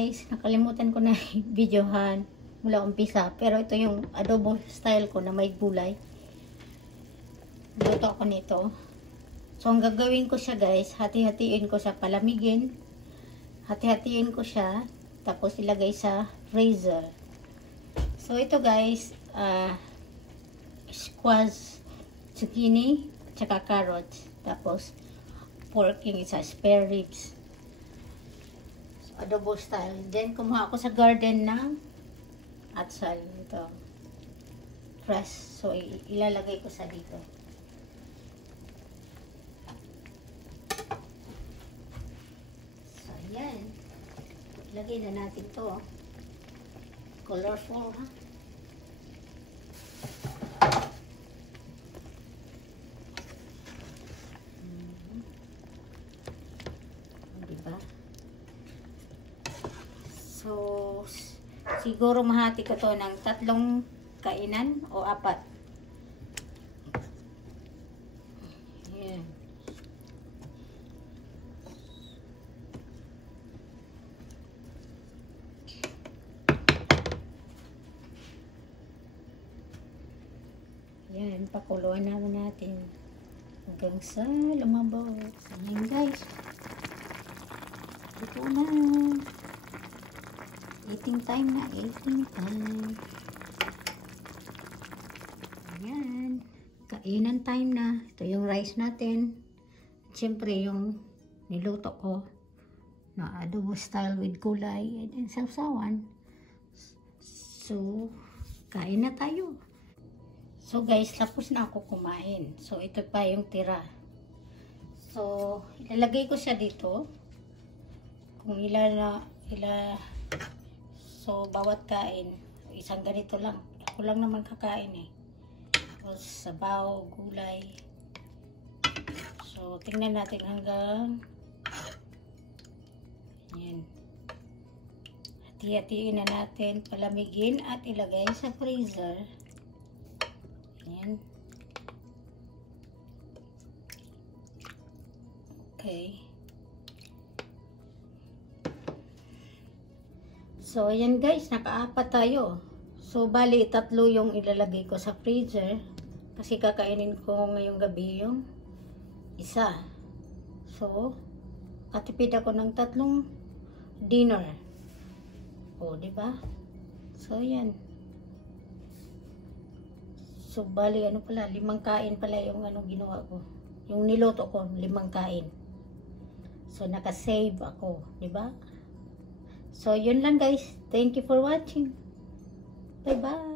guys, nakalimutan ko na videohan mula umpisa. Pero ito yung adobo style ko na may gulay. Luto ako nito. So, ang gagawin ko siya guys, hati-hatiin ko sa palamigin. Hati-hatiin ko siya. Tapos ilagay sa freezer. So, ito guys, squash, zucchini, tsaka carrots. Tapos, pork yung isa, spare ribs. So, adobo style. Then, kumuha ako sa garden ng atsal. Ito. Fresh. So, ilalagay ko sa dito. So, yan. Ilagay na natin to. Colorful, ha? Diba? So, siguro mahati ko to ng 3 kainan o 4. Ayan. Ayan, pakuluan natin hanggang sa lumabaw. Ayan guys. Ito na. Eating time na. Eating time. Ayan. Kainan time na. Ito yung rice natin. Siyempre yung niluto ko na adobo style with gulay and sawsawan. So, kain na tayo. So guys, tapos na ako kumain. So, ito pa yung tira. So, ilalagay ko siya dito. Kung so bawat kain isang ganito lang, ako lang naman kakain tapos sabaw, gulay. So tingnan natin hanggang yan, hati-hatiin na natin, palamigin at ilagay sa freezer. Yan. Okay. So, ayan guys, naka-4 tayo. So, bali, 3 yung ilalagay ko sa freezer. Kasi kakainin ko ngayong gabi yung isa. So, katipid ako ng 3 dinner. O, diba? So, ayan. So, bali, ano pala, 5 kain pala yung ginawa ko. Yung niluto ko, 5 kain. So, naka-save ako, diba? So, yun lang guys. Thank you for watching. Bye-bye.